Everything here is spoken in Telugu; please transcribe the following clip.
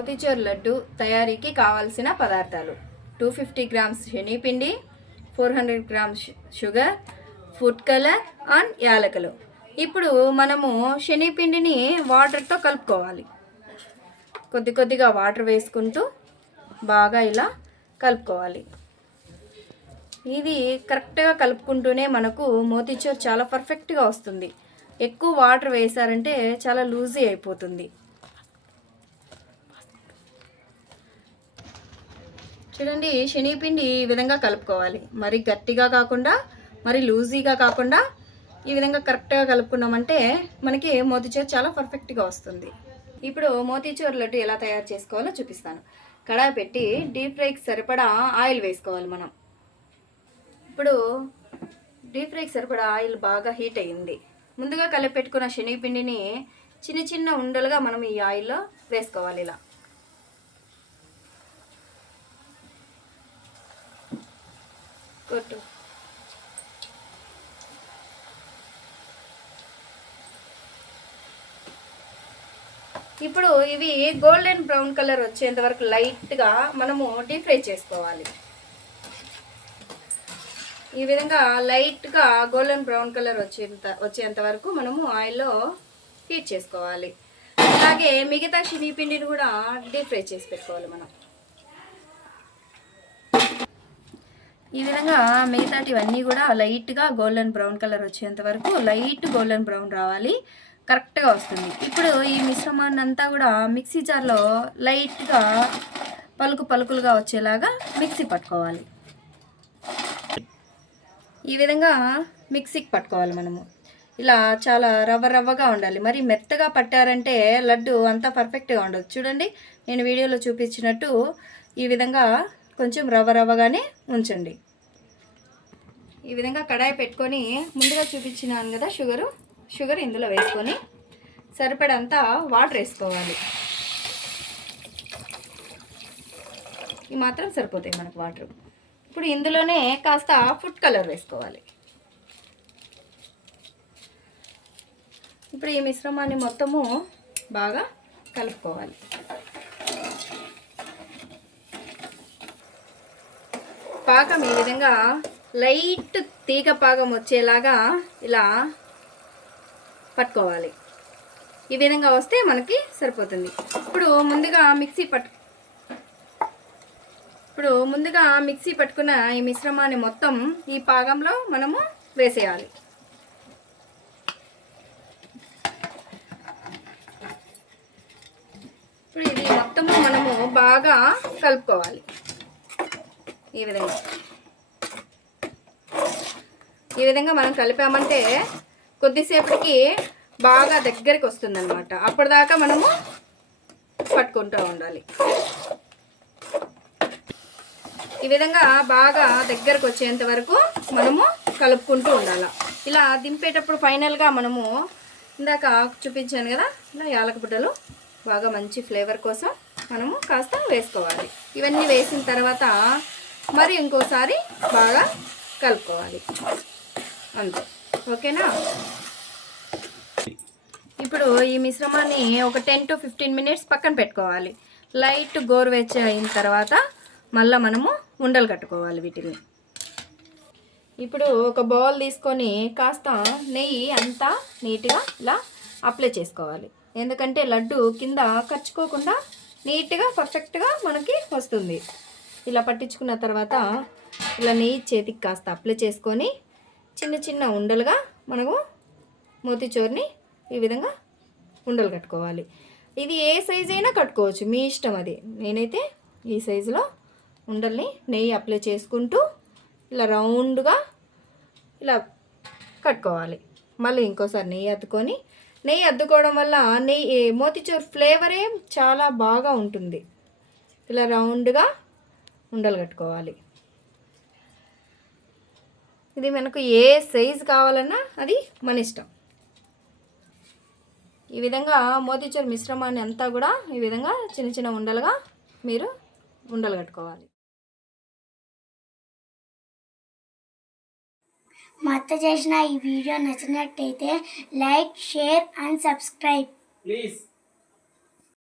మోతీచూర్ లడ్డు తయారీకి కావాల్సిన పదార్థాలు: 250 గ్రామ్స్ శనగపిండి, 400 grams sugar, food colour and యాలకులు. ఇప్పుడు మనము శనగపిండిని వాటర్తో కలుపుకోవాలి. కొద్ది కొద్దిగా వాటర్ వేసుకుంటూ బాగా ఇలా కలుపుకోవాలి. ఇది కరెక్ట్గా కలుపుకుంటూనే మనకు మోతీచూర్ చాలా పర్ఫెక్ట్గా వస్తుంది. ఎక్కువ వాటర్ వేసారంటే చాలా లూజీ అయిపోతుంది. చూడండి, శనగపిండి ఈ విధంగా కలుపుకోవాలి. మరి గట్టిగా కాకుండా మరి లూజీగా కాకుండా ఈ విధంగా కరెక్ట్గా కలుపుకున్నామంటే మనకి మోతీచూర్ చాలా పర్ఫెక్ట్గా వస్తుంది. ఇప్పుడు మోతీచూర్ లడ్డు ఎలా తయారు చేసుకోవాలో చూపిస్తాను. కడాయి పెట్టి డీప్ ఫ్రైకి సరిపడా ఆయిల్ వేసుకోవాలి మనం. ఇప్పుడు డీప్ ఫ్రైకి సరిపడా ఆయిల్ బాగా హీట్ అయ్యింది. ముందుగా కలిపి పెట్టుకున్న శనగపిండిని చిన్న చిన్న ఉండలుగా మనం ఈ ఆయిల్లో వేసుకోవాలి. ఇలా కొట్టు. ఇప్పుడు ఇవి గోల్డెన్ బ్రౌన్ కలర్ వచ్చేంత వరకు లైట్గా మనము డీప్ ఫ్రై చేసుకోవాలి. ఈ విధంగా లైట్గా గోల్డెన్ బ్రౌన్ కలర్ వచ్చేంత వరకు మనము ఆయిల్లో హీట్ చేసుకోవాలి. అలాగే మిగతా శనగపిండిని కూడా డీప్ ఫ్రై చేసి పెట్టుకోవాలి మనం. ఈ విధంగా మిగతాటివన్నీ కూడా లైట్గా గోల్డెన్ బ్రౌన్ కలర్ వచ్చేంత వరకు లైట్ గోల్డెన్ బ్రౌన్ రావాలి. కరెక్ట్గా వస్తుంది. ఇప్పుడు ఈ మిశ్రమాన్ని అంతా కూడా మిక్సీ జార్లో లైట్గా పలుకులుగా వచ్చేలాగా మిక్సీ పట్టుకోవాలి. ఈ విధంగా మిక్సీకి పట్టుకోవాలి మనము. ఇలా చాలా రవ్వగా ఉండాలి. మరి మెత్తగా పట్టారంటే లడ్డు అంతా పర్ఫెక్ట్గా ఉండదు. చూడండి, నేను వీడియోలో చూపించినట్టు ఈ విధంగా కొంచెం రవ్వగానే ఉంచండి. ఈ విధంగా కడాయి పెట్టుకొని ముందుగా చూపించినాను కదా షుగర్ ఇందులో వేసుకొని సరిపడంతా వాటర్ వేసుకోవాలి. ఈ మాత్రం సరిపోతాయి మనకు వాటర్. ఇప్పుడు ఇందులోనే కాస్త ఫుడ్ కలర్ వేసుకోవాలి. ఇప్పుడు ఈ మిశ్రమాన్ని మొత్తము బాగా కలుపుకోవాలి. పాకం ఈ విధంగా లైట్ తీగ పాకం వచ్చేలాగా ఇలా పట్టుకోవాలి. ఈ విధంగా వస్తే మనకి సరిపోతుంది. ఇప్పుడు ముందుగా మిక్సీ పట్టుకున్న ఈ మిశ్రమాన్ని మొత్తం ఈ పాకంలో మనము వేసేయాలి. ఇప్పుడు ఇది మొత్తము మనము బాగా కలుపుకోవాలి. ఈ విధంగా మనం కలిపామంటే కొద్దిసేపటికి బాగా దగ్గరికి వస్తుందన్నమాట. అప్పటిదాకా మనము పట్టుకుంటూ ఉండాలి. ఈ విధంగా బాగా దగ్గరకు వచ్చేంత వరకు మనము కలుపుకుంటూ ఉండాలి. ఇలా దింపేటప్పుడు ఫైనల్గా మనము ఇందాక చూపించాను కదా, ఇలా యాలకుపుట్టలు బాగా మంచి ఫ్లేవర్ కోసం మనము కాస్త వేసుకోవాలి. ఇవన్నీ వేసిన తర్వాత మరి ఇంకోసారి బాగా కలుపుకోవాలి. అంతే, ఓకేనా? ఇప్పుడు ఈ మిశ్రమాన్ని ఒక 10 to 15 మినిట్స్ పక్కన పెట్టుకోవాలి. లైట్ గోరువెచ్చ అయిన తర్వాత మళ్ళీ మనము ఉండలు కట్టుకోవాలి వీటిని. ఇప్పుడు ఒక బౌల్ తీసుకొని కాస్త నెయ్యి అంతా నీట్గా ఇలా అప్లై చేసుకోవాలి. ఎందుకంటే లడ్డు కింద కచ్చుకోకుండా నీట్గా పర్ఫెక్ట్గా మనకి వస్తుంది. ఇలా పట్టించుకున్న తర్వాత ఇలా నెయ్యి చేతికి కాస్త అప్లై చేసుకొని చిన్న చిన్న ఉండలుగా మనము మోతీచూర్ని ఈ విధంగా ఉండలు కట్టుకోవాలి. ఇది ఏ సైజు అయినా కట్టుకోవచ్చు, మీ ఇష్టం అది. నేనైతే ఈ సైజులో ఉండల్ని నెయ్యి అప్లై చేసుకుంటూ ఇలా రౌండ్గా ఇలా కట్టుకోవాలి. మళ్ళీ ఇంకోసారి నెయ్యి అద్దుకోవడం వల్ల మోతీచూర్ ఫ్లేవరే చాలా బాగా ఉంటుంది. ఇలా రౌండ్గా ఉండలు కట్టుకోవాలి. ఇది మనకు ఏ సైజు కావాలన్నా అది మన ఇష్టం. ఈ విధంగా మోతీచూర్ మిశ్రమాన్ని అంతా కూడా ఈ విధంగా చిన్న చిన్న ఉండలుగా మీరు ఉండలు కట్టుకోవాలి. మా అత్త చేసిన ఈ వీడియో నచ్చినట్టయితే like, share and subscribe please.